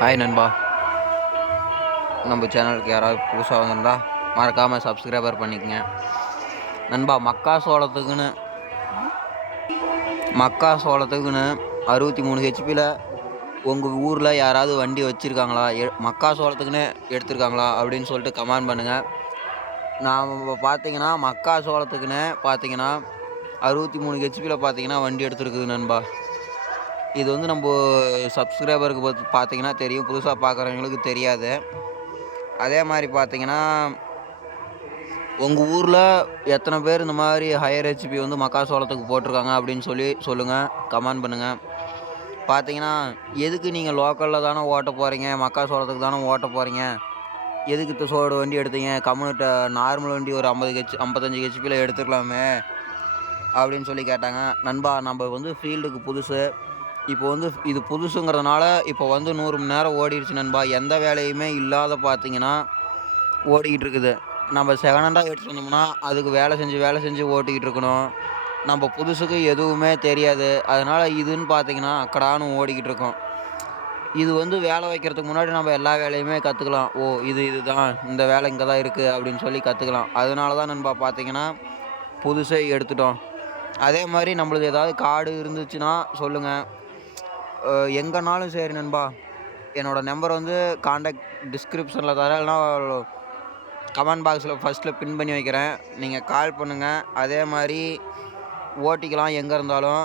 Hi நண்பா. நம்ம சேனலுக்கு யாராவது புதுசாக வந்திருந்தா மறக்காமல் சப்ஸ்கிரைபர் பண்ணிக்கங்க நண்பா. மக்கா சோளத்துக்குன்னு 63 ஹெச்பியில் உங்கள் ஊரில் யாராவது வண்டி வச்சுருக்காங்களா, மக்கா சோளத்துக்குன்னு எடுத்திருக்காங்களா அப்படின்னு சொல்லிட்டு கமெண்ட் பண்ணுங்கள். நான் பார்த்தீங்கன்னா மக்கா சோளத்துக்குன்னு பார்த்தீங்கன்னா 63 ஹெச்பியில் பார்த்தீங்கன்னா வண்டி எடுத்துருக்குது நண்பா. இது வந்து நம்ம சப்ஸ்கிரைபருக்கு பார்த்தீங்கன்னா தெரியும், புதுசாக பார்க்குறவங்களுக்கு தெரியாது. அதே மாதிரி பார்த்தீங்கன்னா உங்கள் ஊரில் எத்தனை பேர் இந்த மாதிரி ஹையர் ஹெச்பி வந்து மக்காசோளத்துக்கு போட்டிருக்காங்க அப்படின்னு சொல்லுங்கள், கமெண்ட் பண்ணுங்கள். பார்த்தீங்கன்னா எதுக்கு நீங்கள் லோக்கலில் தானே ஓட்ட போகிறீங்க, மக்காசோளத்துக்கு தானே ஓட்ட போகிறீங்க, எதுக்கு சோடு வண்டி எடுத்தீங்க, கம்யூனிட்ட நார்மல் வண்டி ஒரு 55 ஹெச்பியில் எடுத்துக்கலாமே அப்படின்னு சொல்லி கேட்டாங்க. நண்பா, நம்ம வந்து ஃபீல்டுக்கு புதுசு. இப்போ வந்து இது புதுசுங்கிறதுனால இப்போ வந்து 100 மணி நேரம் ஓடிடுச்சு நண்பா. எந்த வேலையுமே இல்லாத பார்த்தீங்கன்னா ஓடிக்கிட்டு இருக்குது. நம்ம செகண்ட் ஹேண்டாக எடுத்துகிட்டு வந்தோம்னா அதுக்கு வேலை செஞ்சு ஓட்டிக்கிட்டு இருக்கணும். நம்ம புதுசுக்கு எதுவுமே தெரியாது. அதனால் இதுன்னு பார்த்தீங்கன்னா அக்கடான்னு ஓடிக்கிட்டு இருக்கோம். இது வந்து வேலை வைக்கிறதுக்கு முன்னாடி நம்ம எல்லா வேலையுமே கற்றுக்கலாம். ஓ, இதுதான் இந்த வேலை இங்கே தான் இருக்குது அப்படின்னு சொல்லி கற்றுக்கலாம். அதனால தான் நண்பா பார்த்தீங்கன்னா புதுசே எடுத்துட்டோம். அதே மாதிரி நம்மளுது ஏதாவது கார்டு இருந்துச்சுன்னா சொல்லுங்கள், எங்கேனாலும் சரி நண்பா. என்னோடய நம்பர் வந்து கான்டாக்ட் டிஸ்கிரிப்ஷனில் தரேன், இல்லைனா கமெண்ட் பாக்ஸில் ஃபஸ்ட்டில் பின் பண்ணி வைக்கிறேன். நீங்கள் கால் பண்ணுங்கள். அதே மாதிரி ஓட்டிக்கலாம், எங்கே இருந்தாலும்.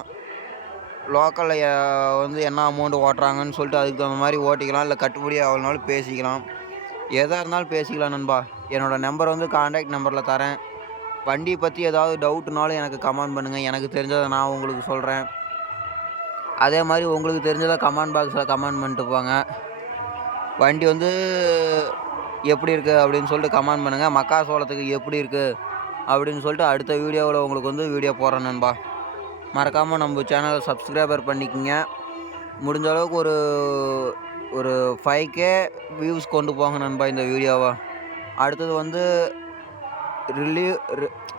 லோக்கலில் வந்து என்ன அமௌண்ட் ஓட்டுறாங்கன்னு சொல்லிட்டு அதுக்கு தகுந்த மாதிரி ஓட்டிக்கலாம், இல்லை கட்டுப்படி ஆகலனாலும் பேசிக்கலாம். எதாக இருந்தாலும் பேசிக்கலாம் நண்பா. என்னோடய நம்பர் வந்து கான்டாக்ட் நம்பரில் தரேன். வண்டியை பற்றி ஏதாவது டவுட்டுனாலும் எனக்கு கமெண்ட் பண்ணுங்கள். எனக்கு தெரிஞ்சதை நான் உங்களுக்கு சொல்கிறேன். அதே மாதிரி உங்களுக்கு தெரிஞ்சதை கமெண்ட் பாக்ஸில் கமெண்ட் பண்ணிட்டு போங்க. வண்டி வந்து எப்படி இருக்குது அப்படின்னு சொல்லிட்டு கமெண்ட் பண்ணுங்கள். மக்கா சோளத்துக்கு எப்படி இருக்குது அப்படின்னு சொல்லிட்டு அடுத்த வீடியோவில் உங்களுக்கு வந்து வீடியோ போடுறேன் நண்பா. மறக்காமல் நம்ம சேனலை சப்ஸ்கிரைபர் பண்ணிக்கோங்க. முடிஞ்ச அளவுக்கு ஒரு 5K வியூஸ் கொண்டு போங்க நண்பா இந்த வீடியோவை. அடுத்தது வந்து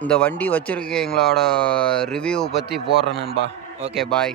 இந்த வண்டி வச்சுருக்கீங்களோட ரிவ்யூ பற்றி போடுறேன் நண்பா. ஓகே, பாய்.